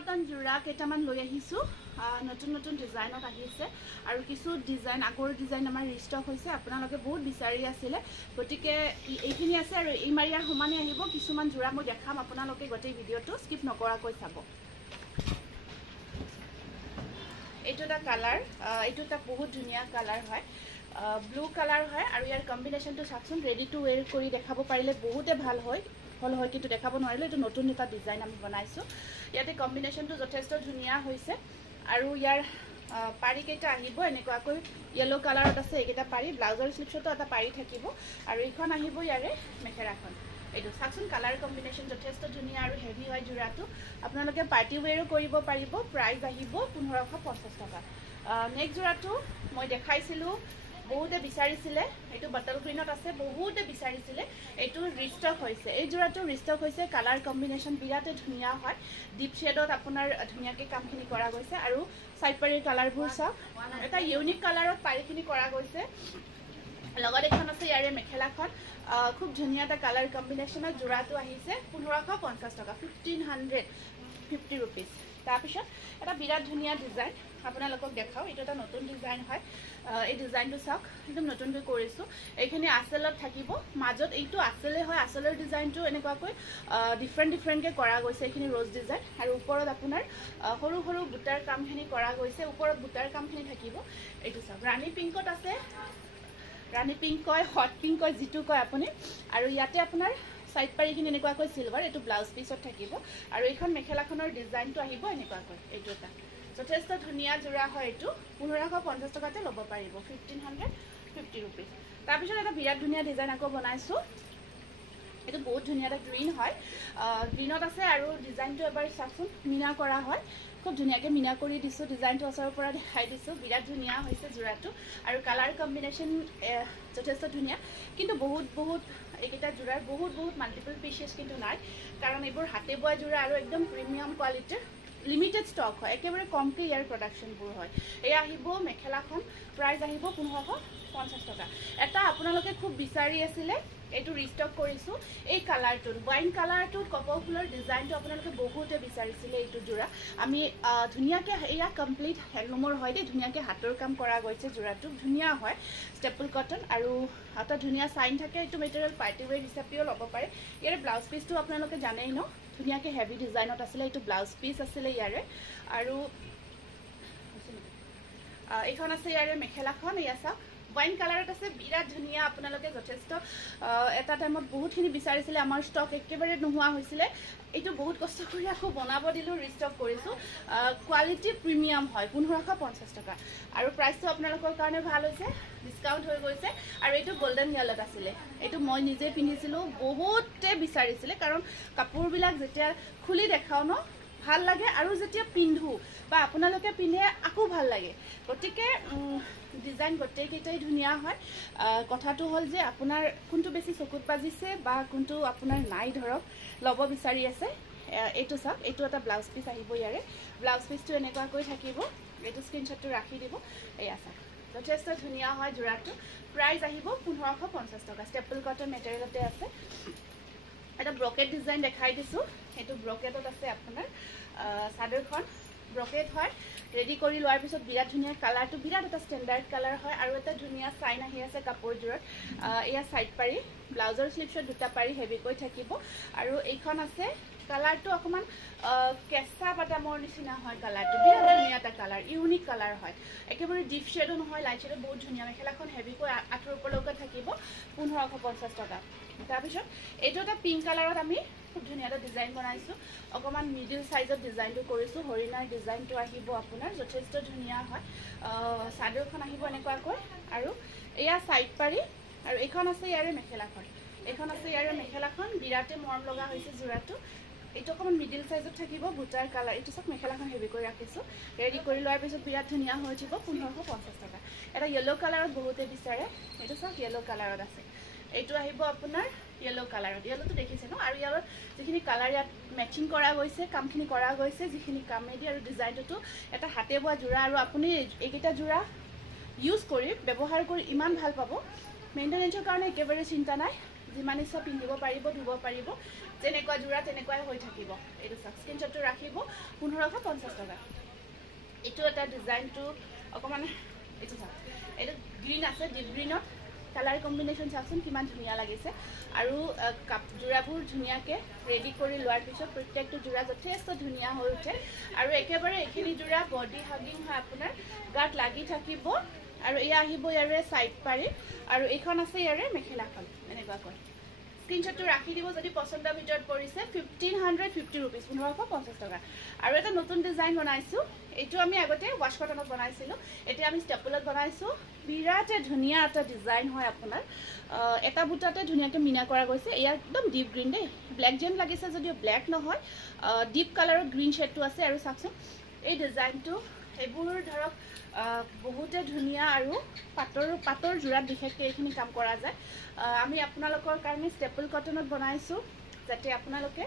cotton জোড়া কেইটামান লৈ আহিছো নতুন নতুন ডিজাইনত আহিছে আৰু কিছু ডিজাইন আগৰ ডিজাইন আমাৰ ৰিষ্টক হৈছে আপোনালোকে বহুত বিচাৰি আছিল গতিকে এইখিনি আছে আৰু এই মাৰিয়াৰ সমানে আহিব কিছুমান জোড়া মই দেখাম আপোনালোকে গোটেই ভিডিওটো স্কিপ নকৰাকৈ চাব এইটোটা কালাৰ এইটোটা বহুত ধুনিয়া কালাৰ হয় ব্লু কালাৰ হয় আৰু ইয়াৰ কম্বিনেশনটো চাকচোন ৰেডি টু ওয়্যাৰ কৰি দেখাব পাৰিলে বহুতে ভাল হয় কিন্তু দেখাব নোৱাৰিলে এটো নতুন এটা ডিজাইন আমি বনাইছো ইয়াতে কম্বিনেশনটো যথেষ্ট ধুনিয়া হৈছে আৰু ইয়াৰ পাৰি কেইটা আহিব এনেকুৱাকৈ ইয়েলো কালাৰত আছে এইকেইটা পাৰি ব্লাউজৰ স্লিপছটো এটা পাৰি থাকিব আৰু এইখন আহিব ইয়াৰে মেখেলাখন এইটো চাকচোন কালাৰ কম্বিনেশন যথেষ্ট ধুনিয়া আৰু হেভি হয় জোৰাটো আপোনালোকে পাৰ্টি ওয়্যাৰো কৰিব পাৰিব প্ৰাইস আহিব 1550 টকা নেক্সট জোৰাটো মই দেখাইছিলো বহুতে বিচাৰিছিলে এটো বটল গ্ৰীনত আছে বহুতে বিচাৰিছিলে এটো ৰিষ্টক হৈছে এই জোৰাটো ৰিষ্টক হৈছে কালাৰ কম্বিনেশন বিৰাতে ধুনিয়া হয় ডিপ শেডত আপোনাৰ ধুনিয়াকে কামখিনি কৰা গৈছে আৰু সাইড পাৰিৰ কালাৰবোৰ সব এটা ইউনিক কালাৰত পাৰিখিনি কৰা গৈছে লগত এখন আছে ইয়াৰে মেখেলাখন খুব ধুনিয়া এটা কালাৰ কম্বিনেশনত জোৰাটো আহিছে 1550 টকা 1550 रुपीस তাৰপিছত এটা বিৰাট ধুনিয়া ডিজাইন আপোনালোকক দেখাও এটা এটা নতুন ডিজাইন হয় এই ডিজাইনটো চাওক একদম নতুনকৈ কৰিছো এইখিনি আসলত থাকিব মাজত এইটো আসলে হয় আসলৰ ডিজাইনটো এনেকুৱাকৈ ডিফাৰেন্ট কে কৰা গৈছে এইখিনি ৰ'জ ডিজাইন আৰু ওপৰত আপোনাৰ সৰু সৰু বুটাৰ কামখিনি কৰা গৈছে ওপৰত বুটাৰ কামখিনি থাকিব এইটো চাওক ৰাণী পিংকত আছে ৰাণী পিংক কয় হট পিংক কয় জিটু কয় আপুনি আৰু ইয়াতে আপোনাৰ সাইড পাৰিখিনি এনেকুৱাকৈ সিলভাৰ এটো ব্লাউজ পিছত থাকিব আৰু এইখন মেখেলাখনৰ ডিজাইনটো আহিব এনেকুৱাকৈ এইটো এটা যথেষ্ট ধুনিয়া জোৰা হয় এটো 1550 টকাতে ল'ব পাৰিব 1550 रुपीस তাৰপিছত এটা বিৰাট ধুনিয়া ডিজাইন আকৌ বনাইছো এটো বহুত ধুনিয়া এটা গ্ৰীন হয় গ্ৰীনত আছে আৰু ডিজাইনটো এবাৰ চাচোন মিনা কৰা হয় খুব ধুনিয়াকে মিনা কৰি দিছো ডিজাইনটো ওচৰৰ পৰা দেখাই দিছো বিৰাট ধুনিয়া হৈছে জোৰাটো আৰু কালাৰ কম্বিনেশন যথেষ্ট ধুনিয়া কিন্তু বহুত এইকেইটা জোৰাৰ বহুত মাল্টিপল পিसेছ কিন্তু নাই কাৰণ এইবোৰ হাতে বোৱা জোৰা আৰু একদম প্ৰিমিয়াম কোৱালিটিৰ লিমিটেড স্টক হয় একেবাৰে কমকে ইয়াৰ প্ৰডাকশনবোৰ হয় এই আহিব মেখেলাখন প্ৰাইস আহিব 1550 টকা এটা আপোনালোকে খুব বিচাৰি আছিল এইটো ৰিষ্টক কৰিছো এই কালাৰটো ওয়াইন কালাৰটো কপৌ ফুলৰ ডিজাইনটো আপোনালোকে বহুতে বিচাৰিছিল এইটো জোৰা আমি ধুনিয়াকে এয়া কমপ্লিট হেণ্ডলুমৰ হয় দে ধুনিয়াকে হাতৰ কাম কৰা গৈছে জোৰাটো ধুনিয়া হয় ষ্টেপল কটন আৰু এটা ধুনিয়া সাইন থাকে এইটো মেটেৰিয়েল পাৰ্টি ওয়্যাৰ হিচাপেও ল'ব পাৰে ইয়াৰ ব্লাউজ পিসটো আপোনালোকে জানেই ন ধুনিয়াকে হেভি ডিজাইনত আছিল এইটো ব্লাউজ পিস আছিল ইয়াৰে আৰু এইখন আছে ইয়াৰে মেখেলাখন ইয়াছা ওয়াইন কালাৰত আছে বিৰাট ধুনিয়া আপোনালোকে যথেষ্ট এটা টাইমত বহুতখিনি বিচাৰিছিল আমাৰ ষ্টক একেবাৰে নোহোৱা হৈছিল এইটো বহুত কষ্ট কৰি আকৌ বনাব দিলো ৰিষ্টক কৰিছো কোৱালিটি প্ৰিমিয়াম হয় 1550 টকা আৰু প্ৰাইসটো আপোনালোকৰ কাৰণে ভাল হৈছে ডিসকাউন্ট হৈ গৈছে আৰু এইটো গোল্ডেন ইয়েলত আছিল এইটো মই নিজে পিন্ধিছিলো বহুতে বিচাৰিছিল কাৰণ কাপোৰবিলাক যেতিয়া খুলি দেখাও ন ভাল লাগে আৰু যেতিয়া পিন্ধু বা আপোনালোকে পিন্ধে আকো ভাল লাগে গতিকে ডিজাইন গোটেই কেইটাই ধুনিয়া হয় কথাটো হল যে আপোনাৰ কোনটো বেছি চকুত বাজিছে বা কোনটো আপোনাৰ নাই ধৰক লব বিচাৰি আছে এইটো চাওক এইটো এটা ব্লাউজ পিস আহিব ইয়াৰে ব্লাউজ পিসটো এনেকুৱাকৈ থাকিব এইটো স্ক্ৰিনশ্বটটো ৰাখি দিব এই আছে যথেষ্ট ধুনিয়া হয় জোৰাটো প্ৰাইস আহিব 1550 টকা ষ্টেপল কটন মেটেৰিয়েলতে আছে এটা ব্ৰকেট ডিজাইন দেখাই দিছো এটো ব্ৰকেটত আছে আপোনাৰ সাদৰখন ব্ৰকেট হয় ৰেডি কৰি লোৱাৰ পিছত বিৰাট ধুনিয়া কালাৰটো বিৰাট এটা ষ্টেণ্ডাৰ্ড কালাৰ হয় আৰু এটা ধুনিয়া সাইন আহি আছে কাপোৰজোৰত এয়া সাইড পাৰি ব্লাউজৰ স্লিপছত দুটা পাৰি হেভি কৈ থাকিব আৰু এইখন আছে কালাৰটো অকমান কেঁচা বাদামৰ নিচিনা হয় কালাৰটো বিৰাট ধুনিয়া এটা কালাৰ ইউনিক কালাৰ হয় একেবাৰে ডিপ শেডো নহয় লাইট শেডো বহুত ধুনিয়া মেখেলাখন হেভি কৈ আঠৰ ওপৰলৈকে থাকিব 1550 টকা তাৰপিছত এইটো এটা পিংক কালাৰত আমি খুব ধুনিয়া এটা ডিজাইন বনাইছো অকমান মিডল সাইজত ডিজাইনটো কৰিছো হৰিণাৰ ডিজাইনটো আহিব আপোনাৰ যথেষ্ট ধুনিয়া হয় সাদৰখন আহিব এনেকুৱাকৈ আৰু এয়া সাইড পাৰি আৰু এইখন আছে ইয়াৰে মেখেলাখন এইখন আছে ইয়াৰে মেখেলাখন বিৰাটে মৰম লগা হৈছে জোৰাটো এইটো অকমান মিডল সাইজত থাকিব বুটাৰ কালাৰ এইটো সব মেখেলাখন হেভি কৰি ৰাখিছো ৰেডি কৰি লোৱাৰ পিছত বিৰাট ধুনিয়া হৈ যাব 1550 টকা এটা ইয়েলো কালাৰত বহুতে বিচাৰে এইটো সব ইয়েলো কালাৰত আছে এইটো আহিব আপোনাৰ ইয়েলো কালাৰত ইয়েলোটো দেখিছে ন আৰু ইয়াৰ যিখিনি কালাৰ ইয়াত মেচিং কৰা গৈছে কামখিনি কৰা গৈছে যিখিনি কামেদি আৰু ডিজাইনটো এটা হাতে বোৱা জোৰা আৰু আপুনি এইকেইটা জোৰা ইউজ কৰি ব্যৱহাৰ কৰি ইমান ভাল পাব মেইনটেনেন্সৰ কাৰণে একেবাৰে চিন্তা নাই যিমান ইচ্ছা পিন্ধিব পাৰিব ধুব পাৰিব যেনেকুৱা জোৰা তেনেকুৱাই হৈ থাকিব এইটো চাওক স্ক্ৰীনশ্বটটো ৰাখিব 1550 টকা এইটো এটা ডিজাইনটো অকমান এইটো চাওক এইটো গ্ৰীণ আছে ডিপ গ্ৰীণত কালাৰ কম্বিনেশ্যন চাওকচোন কিমান ধুনীয়া লাগিছে আৰু জোৰাবোৰ ধুনীয়াকৈ ৰেডি কৰি লোৱাৰ পিছত প্ৰত্যেকটো জোৰা যথেষ্ট ধুনীয়া হৈ উঠে আৰু একেবাৰে এইখিনি জোৰা বডি হাগিং হয় আপোনাৰ গাত লাগি থাকিব আৰু এয়া আহিব ইয়াৰে সাইড পাৰি আৰু এইখন আছে ইয়াৰে মেখেলাখন এনেকুৱাকৈ স্ক্ৰীনশ্বটটো ৰাখি দিব যদি পছন্দৰ ভিতৰত পৰিছে 1550 रुपीस 1550 টকা আৰু এটা নতুন ডিজাইন বনাইছো এইটো আমি আগতে ওয়াশ কটনত বনাইছিলো এতিয়া আমি ষ্টেপলত বনাইছো বিৰাটে ধুনীয়া এটা ডিজাইন হয় আপোনাৰ এটা বুটাতে ধুনীয়াকৈ মিনা কৰা গৈছে এয়া একদম ডিপ গ্ৰীণ দেই ব্ল্যাক জেম লাগিছে যদিও ব্ল্যাক নহয় ডিপ কালাৰৰ গ্ৰীণ শেডটো আছে আৰু চাওকচোন এই ডিজাইনটো এইবোৰ ধৰক বহুতে ধুনীয়া আৰু পাটৰ জোৰাত বিশেষকৈ এইখিনি কাম কৰা যায় আমি আপোনালোকৰ কাৰণে ষ্টেপল কটনত বনাইছো যাতে আপোনালোকে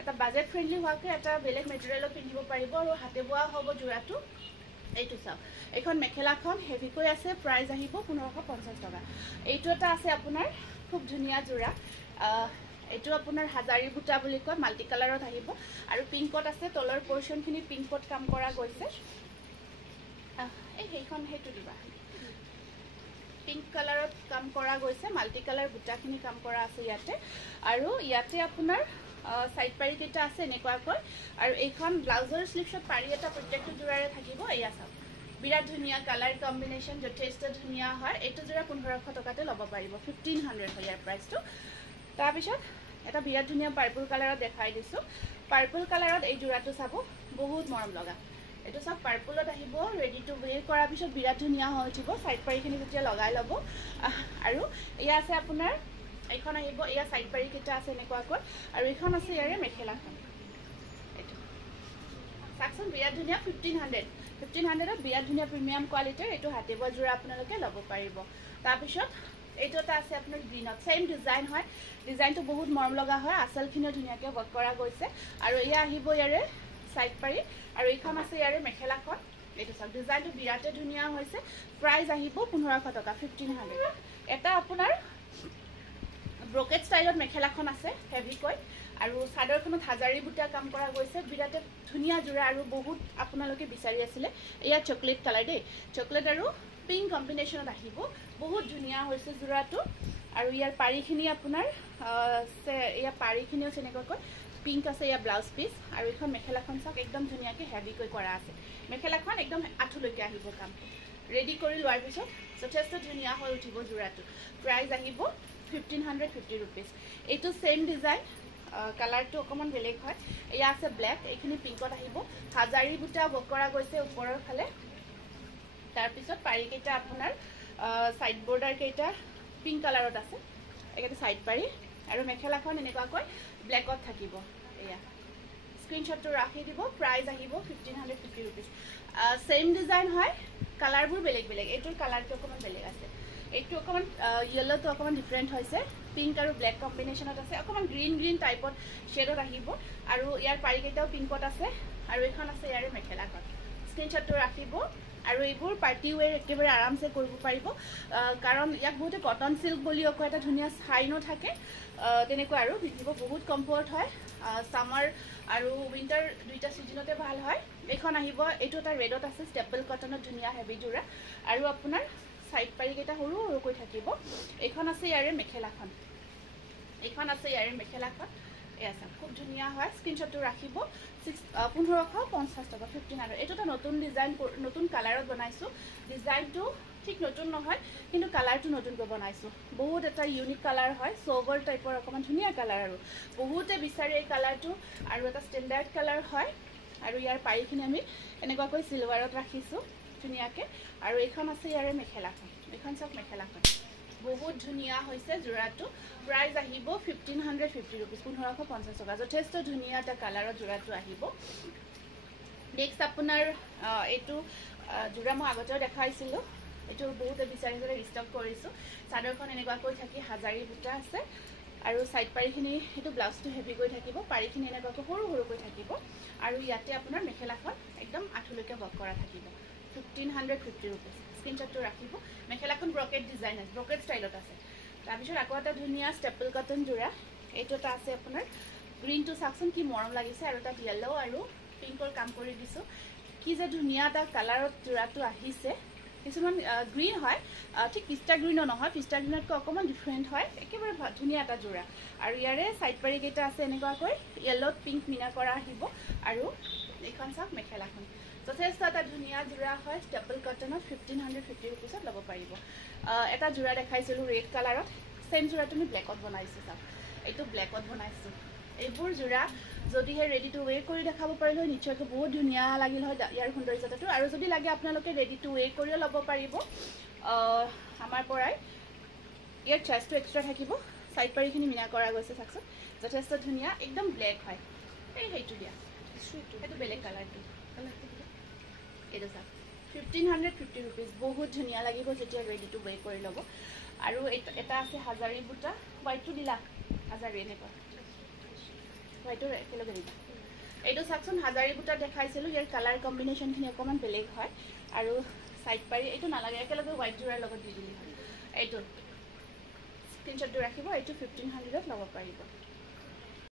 এটা বাজেট ফ্ৰেণ্ডলি হোৱাকৈ এটা বেলেগ মেটেৰিয়েলত পিন্ধিব পাৰিব আৰু হাতে বোৱা হ'ব জোৰাটো এইটো চাওক এইখন মেখেলাখন হেভিকৈ আছে প্ৰাইস আহিব 1550 টকা এইটো এটা আছে আপোনাৰ খুব ধুনীয়া জোৰা এইটো আপোনাৰ হাজাৰী বুটা বুলি কয় মাল্টি কালাৰত আহিব আৰু পিংকত আছে তলৰ পৰ্চনখিনি পিংকত কাম কৰা গৈছে এইখন হেতু দিবা পিংক কালাৰত কাম কৰা গৈছে মাল্টি কালাৰ বুটাখিনি কাম কৰা আছে ইয়াতে আৰু ইয়াতে আপোনাৰ সাইড পাৰি কেইটা আছে এনেকুৱাকৈ আৰু এইখন ব্লাউজৰ স্লিভছত পাৰি এটা প্ৰত্যেকটো জোৰাৰে থাকিব এয়া চাওক বিৰাট ধুনীয়া কালাৰ কম্বিনেশ্যন যথেষ্ট ধুনীয়া হয় এইটো জোৰা 1500 টকাতে ল'ব পাৰিব 1500 হয় ইয়াৰ প্ৰাইচটো তাৰপিছত এটা বিৰাট ধুনীয়া পাৰ্পল কালাৰত দেখাই দিছো পাৰ্পল কালাৰত এই জোৰাটো চাব বহুত মৰম লগা এইটো সব পাৰ্পলত আহিব ৰেডি টু ওয়েৰ কৰাৰ পিছত বিৰাট ধুনীয়া হৈ উঠিব সাইড পাৰিখিনি যেতিয়া লগাই ল'ব আৰু এয়া আছে আপোনাৰ এইখন আহিব এয়া সাইড পাৰি কেইটা আছে এনেকুৱাকৈ আৰু এইখন আছে ইয়াৰে মেখেলাখন এইটো চাকচোন বিৰাট ধুনীয়া 1500ত বিৰাট ধুনীয়া প্ৰিমিয়াম কোৱালিটিৰ এইটো হাতে বোৱা জোৰা আপোনালোকে ল'ব পাৰিব তাৰপিছত এইটো এটা আছে আপোনাৰ গ্ৰীণত সেম ডিজাইন হয় ডিজাইনটো বহুত মৰম লগা হয় আঁচলখিনিও ধুনীয়াকৈ ৱৰ্ক কৰা গৈছে আৰু এয়া আহিব ইয়াৰে সাইড পাৰি আৰু এইখন আছে ইয়াৰে মেখেলাখন এইটো চাওক ডিজাইনটো বিৰাটে ধুনীয়া হৈছে প্ৰাইস আহিব 1500 টকা 1500 এটা আপোনাৰ ব্ৰকেট ষ্টাইলত মেখেলাখন আছে হেভিকৈ আৰু চাদৰখনত হাজাৰী বুটা কাম কৰা গৈছে বিৰাটে ধুনীয়া জোৰা আৰু বহুত আপোনালোকে বিচাৰি আছিলে এয়া চকলেট কালাৰ দেই চকলেট আৰু পিংক কম্বিনেশ্যনত আহিব বহুত ধুনীয়া হৈছে জোৰাটো আৰু ইয়াৰ পাৰিখিনি আপোনাৰ এয়া পাৰিখিনিও তেনেকুৱাকৈ পিংক আছে এয়া ব্লাউজ পিস আৰু এইখন মেখেলাখন চাওক একদম ধুনীয়াকৈ হেভিকৈ কৰা আছে মেখেলাখন একদম আঁঠুলৈকে আহিব কাম ৰেডি কৰি লোৱাৰ পিছত যথেষ্ট ধুনীয়া হৈ উঠিব জোৰাটো প্ৰাইস আহিব 1550 रुपीस এইটো সেম ডিজাইন কালাৰটো অকমান বেলেগ হয় এয়া আছে ব্ল্যাক এইখিনি পিংকত আহিব হাজাৰী বুটা ৱৰ্ক কৰা গৈছে ওপৰৰ ফালে তাৰ পিছত পাৰি কেইটা আপোনাৰ সাইড বৰ্ডাৰ কেইটা পিংক কালাৰত আছে একেটা সাইড পাৰি আৰু মেখেলাখন এনেকুৱাকৈ ব্ল্যাকত থাকিব এয়া স্ক্ৰীনশ্বটটো ৰাখি দিব প্ৰাইস আহিব 1550 रुपीस সেম ডিজাইন হয় কালাৰবোৰ বেলেগ বেলেগ এইটোৰ কালাৰটো অকমান বেলেগ আছে এইটো অকমান ইয়েলোটো অকমান ডিফাৰেন্ট হৈছে পিংক আৰু ব্ল্যাক কম্বিনেশ্যনত আছে অকমান গ্ৰীণ টাইপত শেডত আহিব আৰু ইয়াৰ পাৰি কেইটাও পিংকত আছে আৰু এইখন আছে ইয়াৰে মেখেলাখন স্ক্ৰীনশ্বটটো ৰাখিব আৰু এইবোৰ পাৰ্টি ওৱেৰ একেবাৰে আৰামছে কৰিব পাৰিব কাৰণ ইয়াক বহুতে কটন সিল্ক বুলি কয় এটা ধুনীয়া শাইনো থাকে তেনেকুৱা আৰু পিন্ধিব বহুত কমফৰ্ট হয় সামাৰ আৰু উইন্টাৰ দুইটা সিজনতে ভাল হয় এইখন আহিব এইটো এটা ৰেডত আছে ষ্টেপল কটনত ধুনীয়া হেভি জোৰা আৰু আপোনাৰ সাইড পাৰি কেইটা সৰু সৰুকৈ থাকিব এইখন আছে ইয়াৰে মেখেলাখন এয়া চাওক খুব ধুনীয়া হয় স্ক্ৰীনশ্বটটো ৰাখিব 1550 টকা 1500 এইটো এটা নতুন ডিজাইন নতুন কালাৰত বনাইছো ডিজাইনটো ঠিক নতুন নহয় কিন্তু কালাৰটো নতুনকৈ বনাইছো বহুত এটা ইউনিক কালাৰ হয় সোভাৰ টাইপৰ অকমান ধুনীয়া কালাৰ আৰু বহুতে বিচাৰে এই কালাৰটো আৰু এটা ষ্টেণ্ডাৰ্ড কালাৰ হয় আৰু ইয়াৰ পাৰিখিনি আমি এনেকুৱাকৈ সিলভাৰত ৰাখিছো ধুনীয়াকৈ আৰু এইখন আছে ইয়াৰে মেখেলাখন এইখন চাওক মেখেলাখন বহুত ধুনীয়া হৈছে জোৰাটো প্ৰাইস আহিব 1550 रुपीस 1550 টকা যথেষ্ট ধুনীয়া এটা কালাৰত জোৰাটো আহিব নেক্সট আপোনাৰ এইটো জোৰা মই আগতেও দেখাইছিলো এইটো বহুত বিচাৰিছিলে ৰিষ্টক কৰিছো চাদৰখন এনেকুৱাকৈ থাকি হাজাৰী বুটা আছে আৰু সাইড পাৰিখিনি এটো ব্লাউজটো হেভি কৰি থাকিব পাৰিখিনি এনেকুৱাকৈ সৰু সৰুকৈ থাকিব আৰু ইয়াতে আপোনাৰ মেখেলাখন একদম আঁঠুলৈকে ৱৰ্ক কৰা থাকিব 1550 रुपीस স্ক্ৰীনশ্বটটো ৰাখিব মেখেলাখন ব্ৰকেট ডিজাইন ব্ৰকেট ষ্টাইলত আছে তাৰপিছত আকৌ এটা ধুনীয়া ষ্টেপল কটন জোৰা এইটো এটা আছে আপোনাৰ গ্ৰীণটো চাওকচোন কি মৰম লাগিছে আৰু তাত য়েল্লো আৰু পিংকৰ কাম কৰি দিছোঁ কি যে ধুনীয়া এটা কালাৰত যোৰাটো আহিছে কিছুমান গ্ৰীণ হয় ঠিক পিষ্টা গ্ৰীণো নহয় পিষ্টা গ্ৰীণতকৈ অকণমান ডিফাৰেণ্ট হয় একেবাৰে ধুনীয়া এটা যোৰা আৰু ইয়াৰে চাইড পাৰিকেইটা আছে এনেকুৱাকৈ য়েল্লোত পিংক মিনা কৰা আহিব আৰু এইখন চাওক মেখেলাখন যথেষ্ট এটা ধুনীয়া যোৰা হয় ডাবল কটনত 1550 ৰুপিছত ল'ব পাৰিব এটা যোৰা দেখাইছিলোঁ ৰেড কালাৰত চেম যোৰাটো আমি ব্লেকত বনাইছোঁ চাওক এইটো ব্লেকত বনাইছোঁ এইবোৰ যোৰা যদিহে ৰেডি টু ৱেৰ কৰি দেখাব পাৰিলোঁ হয় নিশ্চয়কৈ বহুত ধুনীয়া লাগিল হয় ইয়াৰ সৌন্দৰ্যতাটো আৰু যদি লাগে আপোনালোকে ৰেডি টু ৱেৰ কৰিও ল'ব পাৰিব আমাৰ পৰাই ইয়াৰ চাৰ্জটো এক্সট্ৰা থাকিব চাইড পাৰিখিনি মিনা কৰা গৈছে চাওকচোন যথেষ্ট ধুনীয়া একদম ব্লেক হয় সেইটো দিয়া সেইটো বেলেগ কালাৰটো এইটো চাওক 1550 ৰুপিজ বহুত ধুনীয়া লাগিব যেতিয়া ৰেডি টু ৱেৰ কৰি ল'ব আৰু এটা আছে হাজাৰী বুটা হোৱাইটটো দিলা হাজাৰী এনেকুৱা হোৱাইটৰ একেলগে দিবা এইটো চাওকচোন হাজাৰী বুটা দেখাইছিলোঁ ইয়াৰ কালাৰ কম্বিনেশ্যনখিনি অকণমান বেলেগ হয় আৰু চাইড পাৰি এইটো নালাগে একেলগে হোৱাইট যোৰাৰ লগত দি দিলি হয় এইটো স্ক্ৰীনশ্বটটো ৰাখিব এইটো 1500ত ল'ব পাৰিব